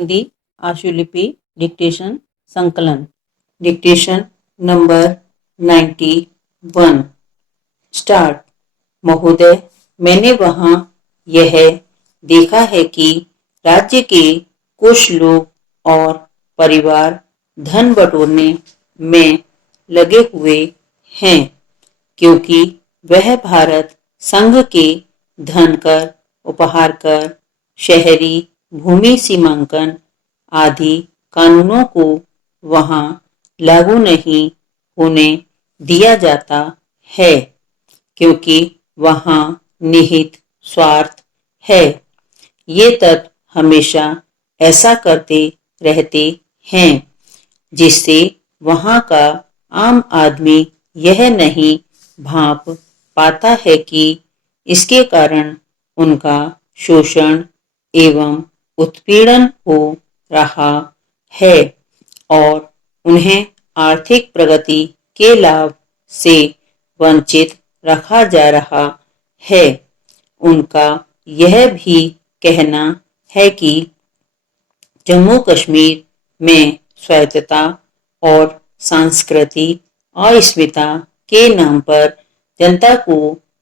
Hindi आशुलिपि dictation संकलन dictation number 91 start. महोदय, मैंने वहां यह देखा है कि राज्य के कुछ लोग और परिवार धन बटोरने में लगे हुए हैं, क्योंकि वह भारत संघ के धन कर, उपहार कर, शहरी भूमि सीमांकन आदि कानूनों को वहां लागू नहीं होने दिया जाता है, क्योंकि वहां निहित स्वार्थ है। ये तत्व हमेशा ऐसा करते रहते हैं, जिससे वहां का आम आदमी यह नहीं भांप पाता है कि इसके कारण उनका शोषण एवं उत्पीड़न हो रहा है और उन्हें आर्थिक प्रगति के लाभ से वंचित रखा जा रहा है। उनका यह भी कहना है कि जम्मू कश्मीर में स्वायत्तता और सांस्कृतिक अस्मिता के नाम पर जनता को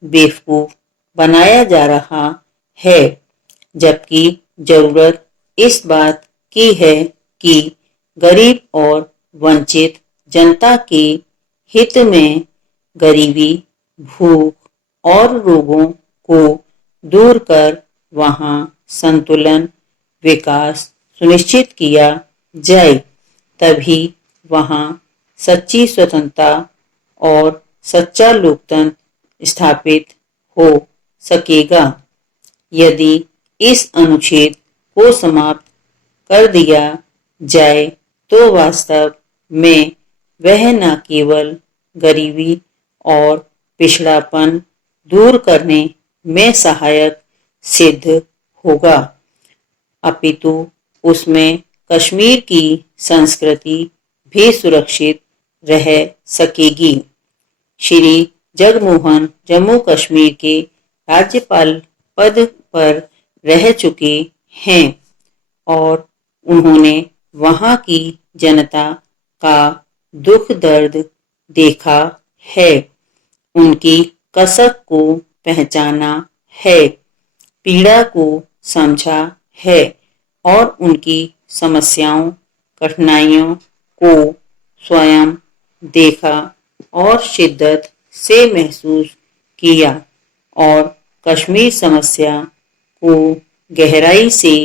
बेवकूफ बनाया जा रहा है, जबकि जरूरत इस बात की है कि गरीब और वंचित जनता के हित में गरीबी, भूख और रोगों को दूर कर वहां संतुलन, विकास सुनिश्चित किया जाए। तभी वहां सच्ची स्वतंत्रता और सच्चा लोकतंत्र स्थापित हो सकेगा। यदि इस अनुच्छेद को समाप्त कर दिया जाए तो वास्तव में वह न केवल गरीबी और पिछड़ापन दूर करने में सहायक सिद्ध होगा, अपितु उसमें कश्मीर की संस्कृति भी सुरक्षित रह सकेगी। श्री जगमोहन जम्मू कश्मीर के राज्यपाल पद पर रह चुके हैं और उन्होंने वहां की जनता का दुख दर्द देखा है, उनकी कसक को पहचाना है, पीड़ा को समझा है और उनकी समस्याओं, कठिनाइयों को स्वयं देखा और शिद्दत से महसूस किया और कश्मीर समस्या को गहराई से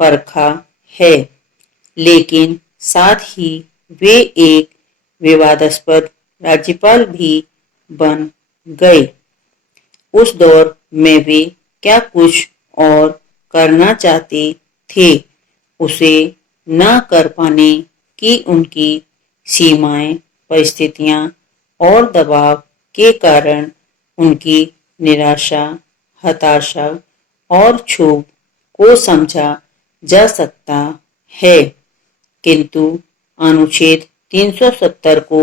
परखा है। लेकिन साथ ही वे एक विवादास्पद राज्यपाल भी बन गए। उस दौर में वे क्या कुछ और करना चाहते थे, उसे न कर पाने की उनकी सीमाएं, परिस्थितियां और दबाव के कारण उनकी निराशा, हताशा और क्षोभ को समझा जा सकता है। किंतु अनुच्छेद 370 को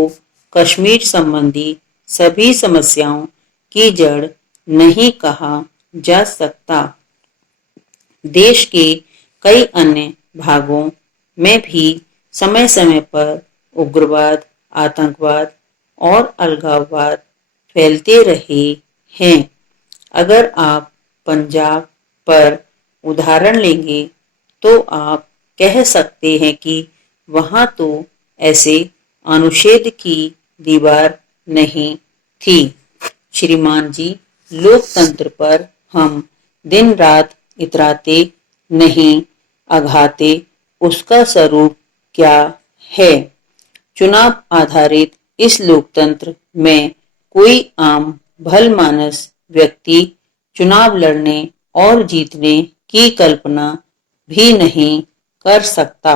कश्मीर संबंधी सभी समस्याओं की जड़ नहीं कहा जा सकता। देश के कई अन्य भागों में भी समय समय पर उग्रवाद, आतंकवाद और अलगाववाद फैलते रहे हैं। अगर आप पंजाब पर उदाहरण लेंगे तो आप कह सकते हैं कि वहां तो ऐसे अनुच्छेद की दीवार नहीं थी। श्रीमान जी, लोकतंत्र पर हम दिन रात इतराते नहीं, अघाते उसका स्वरूप क्या है? चुनाव आधारित इस लोकतंत्र में कोई आम भलमानस व्यक्ति चुनाव लड़ने और जीतने की कल्पना भी नहीं कर सकता।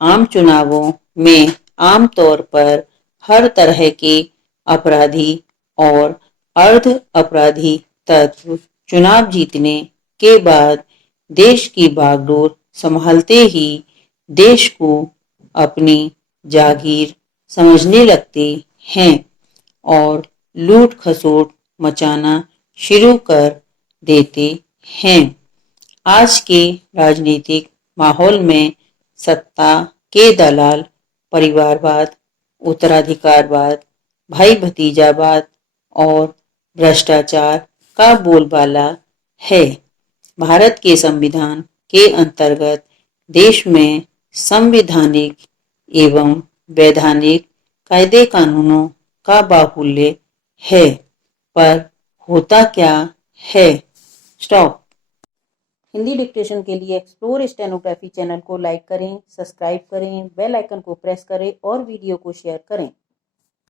आम चुनावों में आमतौर पर हर तरह के अपराधी और अर्ध अपराधी तत्व चुनाव जीतने के बाद देश की बागडोर संभालते ही देश को अपनी जागीर समझने लगते हैं और लूट खसोट मचाना शुरू कर देते हैं। आज के राजनीतिक माहौल में सत्ता के दलाल, परिवारवाद, उत्तराधिकारवाद, भाई भतीजावाद और भ्रष्टाचार का बोलबाला है। भारत के संविधान के अंतर्गत देश में संवैधानिक एवं वैधानिक कायदे कानूनों का बाहुल्य है। पर होता क्या है? स्टॉप। हिंदी डिक्टेशन के लिए एक्सप्लोर स्टेनोग्राफी चैनल को लाइक करें, सब्सक्राइब करें, बेल आइकन को प्रेस करें और वीडियो को शेयर करें।